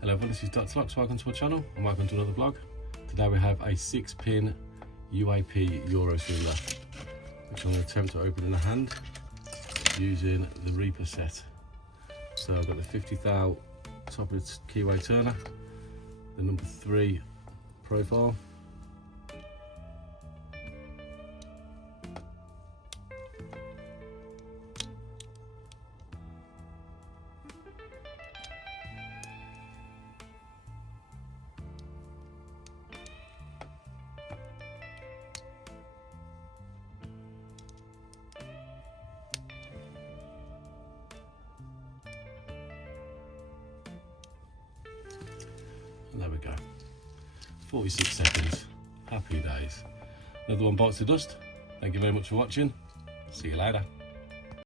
Hello everyone, this is Dr. Locks. Welcome to our channel and welcome to another vlog. Today we have a 6-pin UAP Euro cylinder, which I'm going to attempt to open in the hand using the Reaper set. So I've got the 50 thou top of its keyway turner, the number 3 profile, and there we go. 46 seconds. Happy days. Another one bites the dust. Thank you very much for watching. See you later.